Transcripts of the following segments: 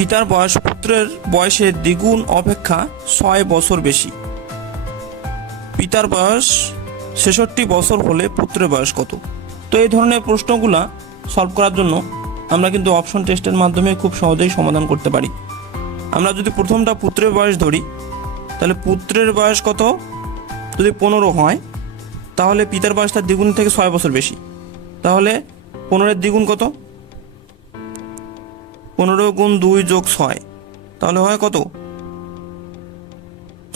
পিতার বয়স পুত্রের বয়সের দ্বিগুণ অপেক্ষা 6 বছর বেশি। পিতার বয়স 66 বছর হলে পুত্রের বয়স কত? তো এই ধরনের প্রশ্নগুলা সলভ করার জন্য আমরা কিন্তু অপশন টেস্টের মাধ্যমে খুব সহজেই সমাধান করতে পারি। আমরা যদি প্রথমটা পুত্রের বয়স ধরি, তাহলে পুত্রের বয়স কত? যদি 15 হয়, তাহলে পিতার বয়স তার দ্বিগুণ থেকে 6 বছর বেশি। তাহলে 15-এর দ্বিগুণ কত? 15 গুণ 2 যোগ 6, তাহলে হয় কত?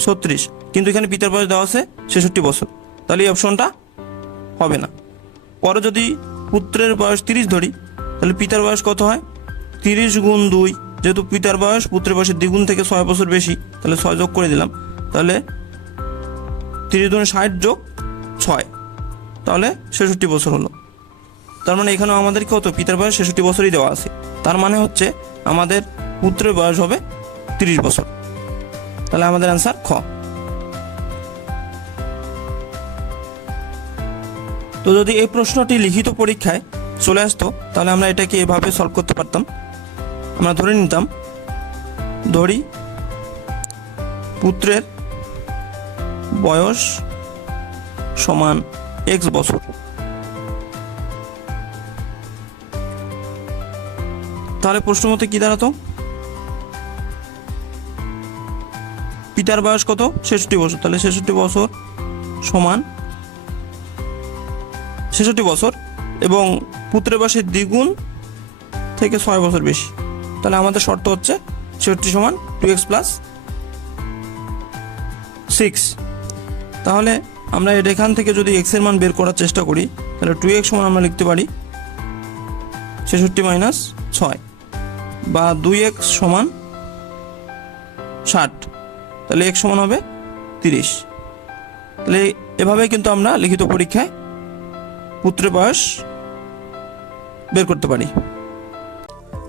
36। কিন্তু এখানে পিতার বয়স দেওয়া আছে 66 বছর, তাহলে এই অপশনটা হবে না। পরে যদি পুত্রের বয়স 30 ধরি, তাহলে পিতার বয়স কত হয়? 30 গুণ 2, যেহেতু পিতার বয়স পুত্রের বয়সের দ্বিগুণ থেকে 6 বছর বেশি, তাহলে 6 যোগ করে দিলাম, তাহলে 30 গুণ 60 যোগ 6, তাহলে 66 বছর হলো। তার মানে এখানেও আমাদের কি হতো? পিতার বয়স 66 বছরই দেওয়া আছে, তার মানে হচ্ছে আমাদের পুত্রের বয়স হবে 30 বছর। তাহলে আমাদের অ্যান্সার খ। তো যদি এই প্রশ্নটি লিখিত পরীক্ষায় চলে আসতো, তাহলে আমরা এটাকে এভাবে সলভ করতে পারতাম। আমরা ধরে নিতাম, ধরি পুত্রের বয়স সমান x বছর। তাহলে প্রশ্ন মতে কি দাঁড়াতো? পিতার বয়স কত? 66 বছর, তাহলে 66 বছর সমান 66 বছর এবং পুত্রের বয়সের দ্বিগুণ থেকে 6 বছর বেশি। তাহলে আমাদের শর্ত হচ্ছে 66 সমান 2x প্লাস 6। তাহলে আমরা এখান থেকে যদি x এর মান বের করার চেষ্টা করি, তাহলে 2x সমান আমরা লিখতে পারি 66 মাইনাস 6, বা 2x সমান 60, তাহলে x সমান হবে 30। তাহলে এভাবে কিন্তু আমরা লিখিত পরীক্ষায় পুত্রের বয়স বের করতে পারি।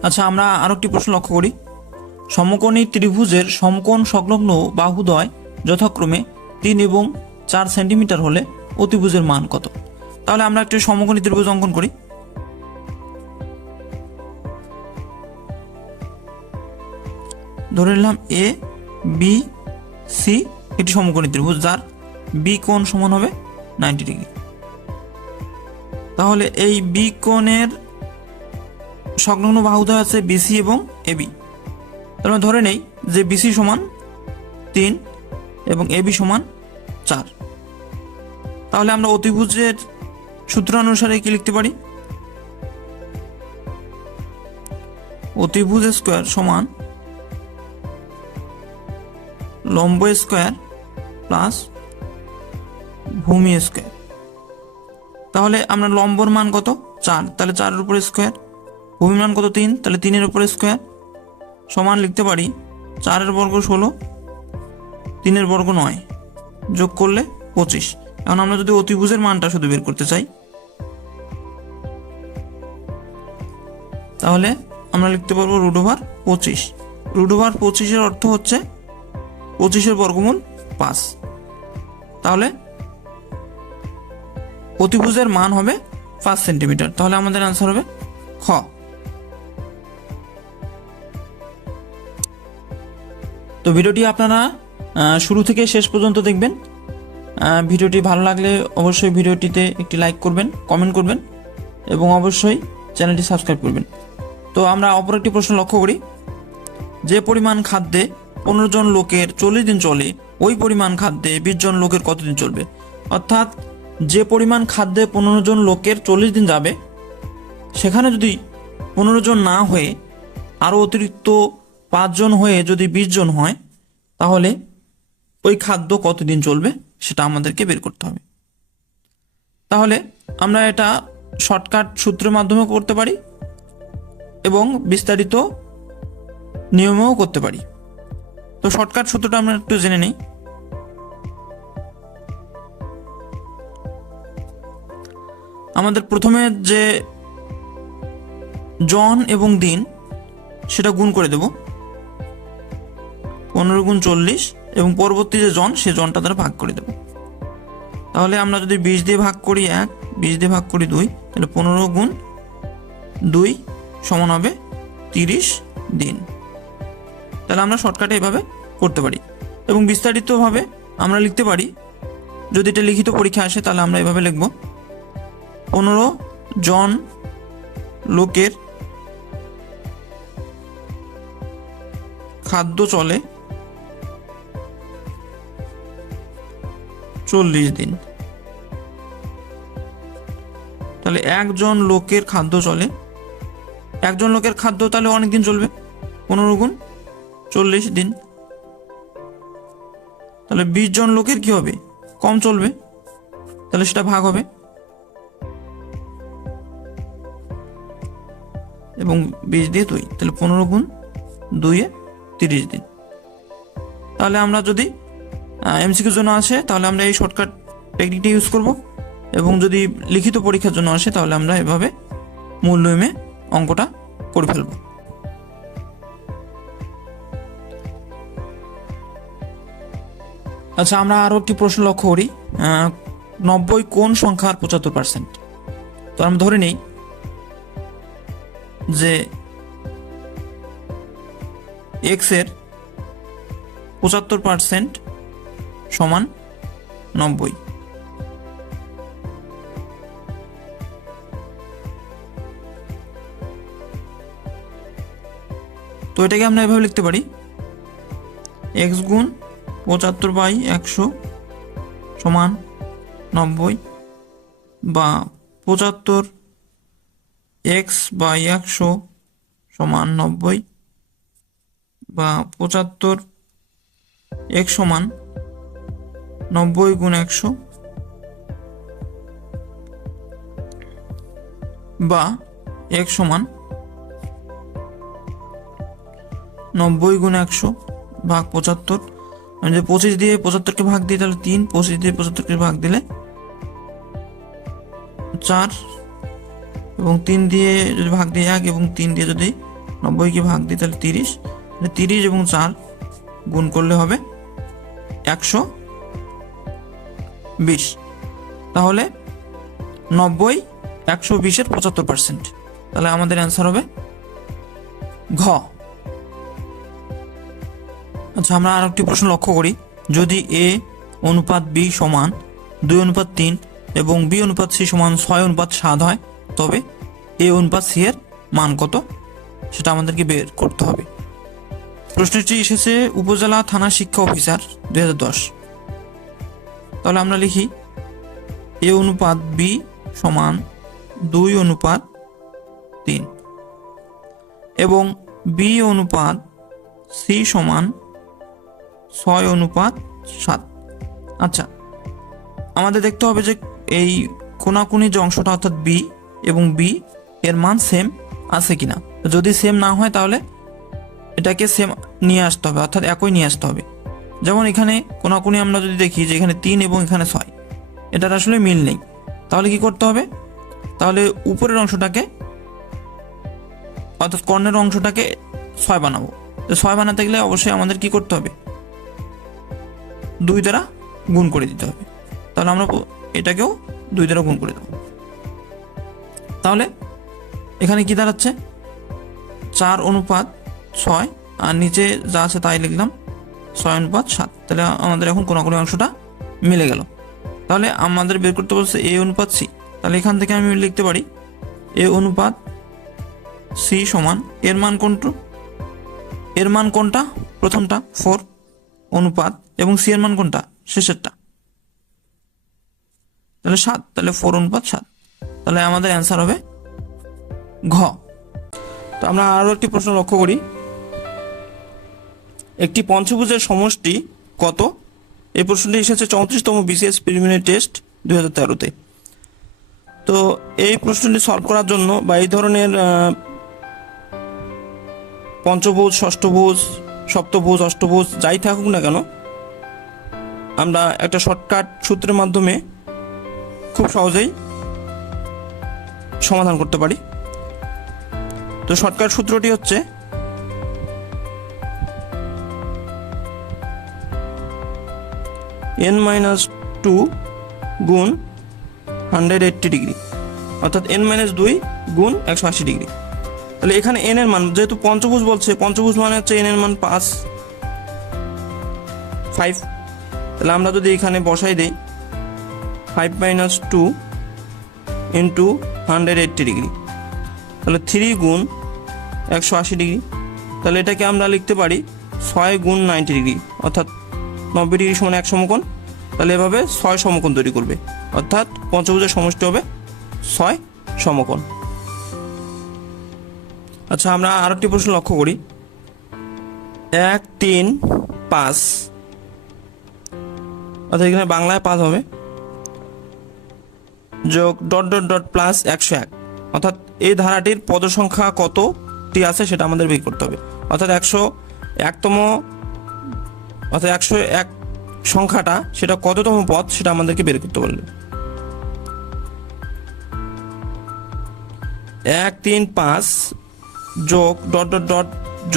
আচ্ছা, আমরা আরো একটি প্রশ্ন লক্ষ্য করি। সমকোণী ত্রিভুজের সমকোণ সংলগ্ন বাহুদ্বয় যথাক্রমে 3 এবং 4 সেন্টিমিটার হলে অতিভুজের মান কত? তাহলে আমরা একটি সমকোণী ত্রিভুজ অঙ্কন করি। ধরে নিলাম এ বি সি একটি সমকোণী ত্রিভুজ, যার বি কোণ সমান হবে 90 ডিগ্রি। তাহলে এই বি কোণের সংলগ্ন বাহুদ্বয় আছে বিসি এবং এবি। তাহলে ধরে নেই যে বিসি সমান 3 এবং এবি সমান 4। তাহলে আমরা অতিভুজের সূত্র অনুসারে কি লিখতে পারি? অতিভুজ স্কয়ার সমান লম্ব স্কয়ার প্লাস ভূমি স্কয়ার। তাহলে আমরা লম্বর মান কত? 4, তাহলে 4-এর উপরে স্কয়ার। ভূমির মান কত? 3, তাহলে 3-এর উপরে স্কয়ার। সমান লিখতে পারি 4-এর বর্গ 16, 3-এর বর্গ 9, যোগ করলে 25। এখন আমরা যদি অতিভুজের মানটা শুধু বের করতে চাই, তাহলে আমরা লিখতে পারবো √25। √25-এর অর্থ হচ্ছে 25-এর বর্গমূল 5। তাহলে অতিভুজের মান হবে 5 সেন্টিমিটার। তাহলে আমাদের আনসার হবে খ। তো ভিডিওটি আপনারা শুরু থেকে শেষ পর্যন্ত দেখবেন। ভিডিওটি ভালো লাগলে অবশ্যই ভিডিওটিতে একটি লাইক করবেন, কমেন্ট করবেন এবং অবশ্যই চ্যানেলটি সাবস্ক্রাইব করবেন। তো আমরা অপর একটি প্রশ্ন লক্ষ্য করি। যে পরিমাণ খাদ্যে 15 জন লোকের 40 দিন চলে, ওই পরিমাণ খাদ্যে 20 জন লোকের কতদিন চলবে? অর্থাৎ যে পরিমাণ খাদ্যে 15 জন লোকের 40 দিন যাবে, সেখানে যদি 15 জন না হয়ে আরও অতিরিক্ত 5 জন হয়ে যদি 20 জন হয়, তাহলে ওই খাদ্য কতদিন চলবে সেটা আমাদেরকে বের করতে হবে। তাহলে আমরা এটা শর্টকাট সূত্রের মাধ্যমে করতে পারি এবং বিস্তারিত নিয়মেও করতে পারি। তো শর্টকাট সূত্রটা আমরা একটু জেনে নিই। আমাদের প্রথমে যে জন এবং দিন সেটা গুণ করে দেব, 15 গুণ 40, এবং পরবর্তী যে জন সে জনটা দ্বারা ভাগ করে দেব। তাহলে আমরা যদি 20 দিয়ে ভাগ করি 1, 20 দিয়ে ভাগ করি 2, তাহলে 15 গুণ 2 সমান হবে 30 দিন। তাহলে আমরা শর্টকাটে এভাবে করতে পারি। এবং বিস্তারিতভাবে আমরা লিখতে পারি, যদি এটা লিখিত পরীক্ষা আসে তাহলে আমরা এভাবে লিখব, 15 জন লোকের খাদ্য চলে 40 দিন। তাহলে একজন লোকের খাদ্য চলে, একজন লোকের খাদ্য তাহলে অনেক দিন চলবে, 15 গুণ 40 দিন। তাহলে 20 জন লোকের কি হবে, কম চলবে, তাহলে সেটা ভাগ হবে এবং 20 দিয়ে 2, তাহলে 15 গুণ 2 এ 30 দিন। তাহলে আমরা যদি এমসিকিউর জন্য আসে তাহলে আমরা এই শর্টকাট টেকনিকটা ইউজ করব, এবং যদি লিখিত পরীক্ষার জন্য আসে তাহলে আমরা এভাবে মূল নিয়মে অঙ্কটা করে ফেলব। আচ্ছা, আমরা আরো একটি প্রশ্ন লক্ষ্য করি, 90 কোন সংখ্যার 75%? তো আমরা ধরে নেই যে এক্স এর 75% সমান 90। তো এটাকে আমরা এভাবে লিখতে পারি, এক্স গুণ 75/100 সমান 90, বা 75 x/100 সমান 90, বা 75 x সমান 90 গুণ 100, বা x সমান 90 গুণ 100 ভাগ 75। আমি যদি 25 দিয়ে 75কে ভাগ দিই তাহলে 3, 25 দিয়ে 75কে ভাগ দিলে 4, এবং 3 দিয়ে যদি ভাগ দিই 1, এবং 3 দিয়ে যদি 90কে ভাগ দিই তাহলে 30, 30 এবং 4 গুণ করলে হবে 120। তাহলে 90 120-এর 75%। তাহলে আমাদের অ্যান্সার হবে ঘ। আচ্ছা, আমরা আর একটি প্রশ্ন লক্ষ্য করি, যদি a অনুপাত b সমান 2:3 এবং b অনুপাত c সমান 6:7 হয়, তবে a অনুপাত c এর মান কত, সেটা আমাদেরকে বের করতে হবে। প্রশ্নটি এসেছে উপজেলা থানা শিক্ষা অফিসার 2010। তাহলে আমরা লিখি, a অনুপাত b সমান 2:3 এবং b অনুপাত c সমান 6:7। আচ্ছা, আমাদের দেখতে হবে যে এই কোনাকুনি যে অংশটা অর্থাৎ b এবং b এর মান সেম আছে কিনা। যদি সেম না হয় তাহলে এটাকে সেম নিয়ে আসতে হবে, অর্থাৎ একই নিয়ে আসতে হবে। যেমন এখানে কোনাকুনি আমরা যদি দেখি যে এখানে 3 এবং এখানে 6, এটার আসলে মিল নেই। তাহলে কি করতে হবে, তাহলে উপরের অংশটাকে অর্থাৎ কর্ণের অংশটাকে 6 বানাবো। 6 বানাতে গেলে অবশ্যই আমাদের কি করতে হবে, 2 দ্বারা গুণ করে দিতে হবে। তাহলে আমরা এটাকেও 2 দ্বারা গুণ করে দেবো। তাহলে এখানে কি দাঁড়াচ্ছে, 4:6, আর নিচে যা আছে তাই লিখলাম 6:7। তাহলে আমাদের এখন কোনাকুনি অংশটা মিলে গেল। তাহলে আমাদের বের করতে বলছে a অনুপাত c। তাহলে এখান থেকে আমি লিখতে পারি a অনুপাত c সমান, এর মান কোনটা, এর মান কোনটা, প্রথমটা 4 অনুপাত, এবং c এর মান কোনটা, শেষেরটা, তাহলে 7। তাহলে 4:7। তাহলে আমাদের অ্যান্সার হবে ঘ। তো আমরা আরো একটি প্রশ্ন লক্ষ্য করি, একটি পঞ্চভুজের সমষ্টি কত? এই প্রশ্নটি এসেছে 34তম বিসিএস প্রিলিমিনারি টেস্ট 2013-তে। তো এই প্রশ্নটি সলভ করার জন্য বা এই ধরনের পঞ্চভুজ, ষষ্ঠভুজ, সপ্তভুজ, অষ্টভুজ যাই থাকুক না কেন, আমরা একটা শর্টকাট সূত্রের মাধ্যমে খুব সহজেই সমাধান করতে পারি। তো শর্টকাট সূত্রটি হচ্ছে n-2 গুণ 180 ডিগ্রি, অর্থাৎ n-2 গুণ 180 ডিগ্রি। তাহলে এখানে এন এর মান, যেহেতু পঞ্চভুজ বলছে, পঞ্চভুজ মানে হচ্ছে এন এর মান 5, তাহলে আমরা যদি এখানে বসাই দিই 5 - 2 ইন্টু 180 ডিগ্রি, তাহলে 3 গুণ 180 ডিগ্রি। তাহলে এটাকে আমরা লিখতে পারি 6 গুণ 90 ডিগ্রি, অর্থাৎ 90 ডিগ্রি সমান 1 সমকোণ। তাহলে এভাবে 6 সমকোণ তৈরি করবে, অর্থাৎ পঞ্চভুজের সমষ্টি হবে 6 সমকোণ। আচ্ছা, আমরা আরেকটি প্রশ্ন লক্ষ্য করি। 1, 3, 5, অর্থাৎ এখানে বাংলায় 5 হবে, যোগ ডট ডট ডট প্লাস 101, অর্থাৎ এই ধারাটির পদ সংখ্যা কতটি আছে সেটা আমাদের বের করতে হবে। অর্থাৎ 101তম, অর্থাৎ 101 সংখ্যাটা সেটা কততম পদ সেটা আমাদেরকে বের করতে বলবে। 1, 3, 5 যোগ ডট ডট ডট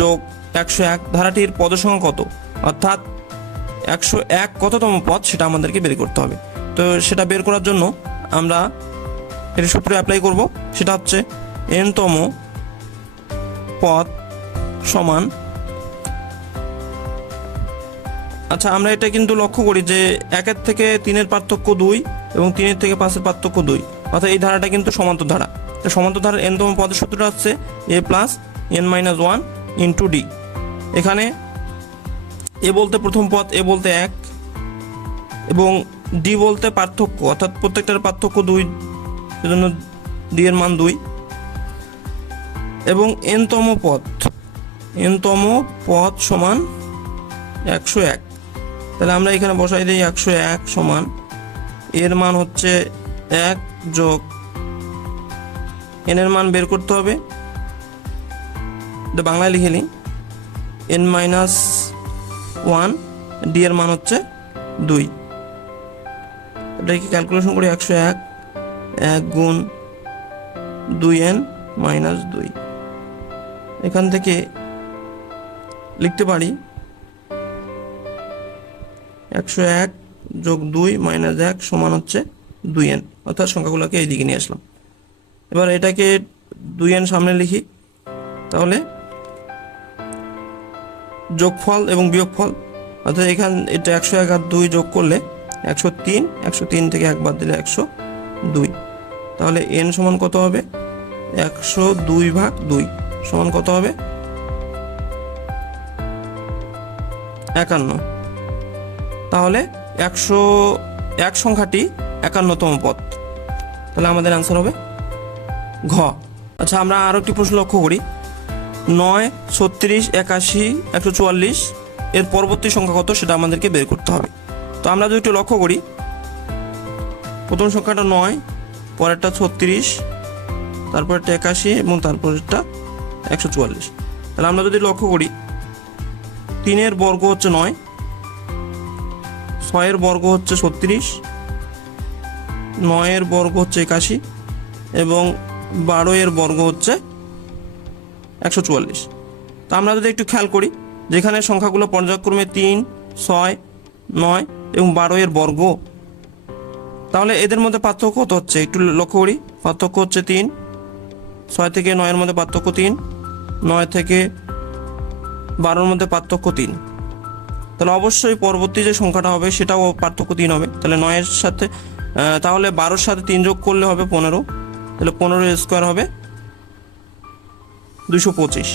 যোগ 101 ধারাটির পদ সংখ্যা কত, অর্থাৎ 101 কততম পদ সেটা আমাদেরকে বের করতে হবে। তো সেটা বের করার জন্য আমরা এর সূত্র অ্যাপ্লাই করব, সেটা হচ্ছে n-তম পদ সমান, আচ্ছা আমরা এটা কিন্তু লক্ষ্য করি যে 1 থেকে 3 পার্থক্য 2 এবং 3 থেকে 5 পার্থক্য 2, অর্থাৎ এই ধারাটা কিন্তু সমান্তর ধারা। তো সমান্তর ধারার n-তম পদের সূত্রটা হচ্ছে a plus n-1 into D. এখানে এ বলতে প্রথম পদ, এ বলতে 1 এবং ডি বলতে পার্থক্য, অর্থাৎ প্রত্যেকটার পার্থক্য 2, সেজন্য ডি এর মান 2, এবং n-তম পদ সমান 101। তাহলে আমরা এখানে বসাই দিই 101 সমান এর মান হচ্ছে 1 যোগ n এর মান বের করতে হবে, এটা বাংলায় লিখে নিই n-1, ডি এর মান হচ্ছে 2। এটাকে ক্যালকুলেশন করি 101 1 গুণ 2n - 2, এখান থেকে লিখতে পারি 101 যোগ 2 - 1 সমান হচ্ছে 2n, অর্থাৎ সংখ্যাগুলোকে এইদিকে নিয়ে আসলাম। এবার এটাকে 2n সামনে লিখি, তাহলে যোগফল এবং বিয়োগফল, অর্থাৎ এখান এটা 101 আর 2 যোগ করলে 103, 103 থেকে 1 বাদ দিলে 102, তাহলে n সমান কত হবে 102/2 সমান কত হবে 51। তাহলে 101 সংখ্যাটি 51তম পদ, তাহলে আমাদের অ্যান্সার হবে ঘ। আচ্ছা, আমরা আরো একটি প্রশ্ন লক্ষ্য করি। 9, 36, 81, 144 এর পরবর্তী সংখ্যা কত সেটা আমাদেরকে বের করতে হবে। তো আমরা যদি একটু লক্ষ্য করি, প্রথম সংখ্যাটা 9, পরেরটা 36, তারপরটা 81 এবং তারপরেরটা 144। তাহলে আমরা যদি লক্ষ্য করি, 3 এর বর্গ হচ্ছে 9, 6 এর বর্গ হচ্ছে 36, 9 এর বর্গ হচ্ছে 81 এবং 12 এর বর্গ হচ্ছে 144। তো আমরা যদি একটু খেয়াল করি, যেখানে সংখ্যাগুলো পর্যায়ক্রমে 3, 6, 9 এবং 12 এর বর্গ, তাহলে এদের মধ্যে পার্থক্য কত হচ্ছে একটু লক্ষ্য করি। পার্থক্য হচ্ছে 3, 6 থেকে 9 এর মধ্যে পার্থক্য 3, 9 থেকে 12 এর মধ্যে পার্থক্য 3। তাহলে অবশ্যই পরবর্তী যে সংখ্যাটা হবে সেটাও পার্থক্য 3 হবে। তাহলে 9 এর সাথে, তাহলে 12 সাথে 3 যোগ করলে হবে 15, তাহলে 15 স্কোয়ার হবে 225।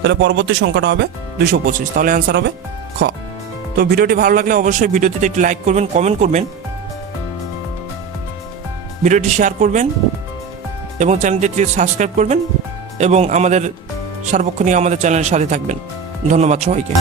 তাহলে পরবর্তী সংখ্যাটা হবে 225, তাহলে অ্যান্সার হবে খ। তো ভিডিওটি ভালো লাগলে অবশ্যই ভিডিওটিতে একটি লাইক করবেন, কমেন্ট করবেন, ভিডিওটি শেয়ার করবেন এবং চ্যানেলটি সাবস্ক্রাইব করবেন এবং আমাদের সার্বক্ষণিক আমাদের চ্যানেলের সাথে থাকবেন। ধন্যবাদ সবাইকে।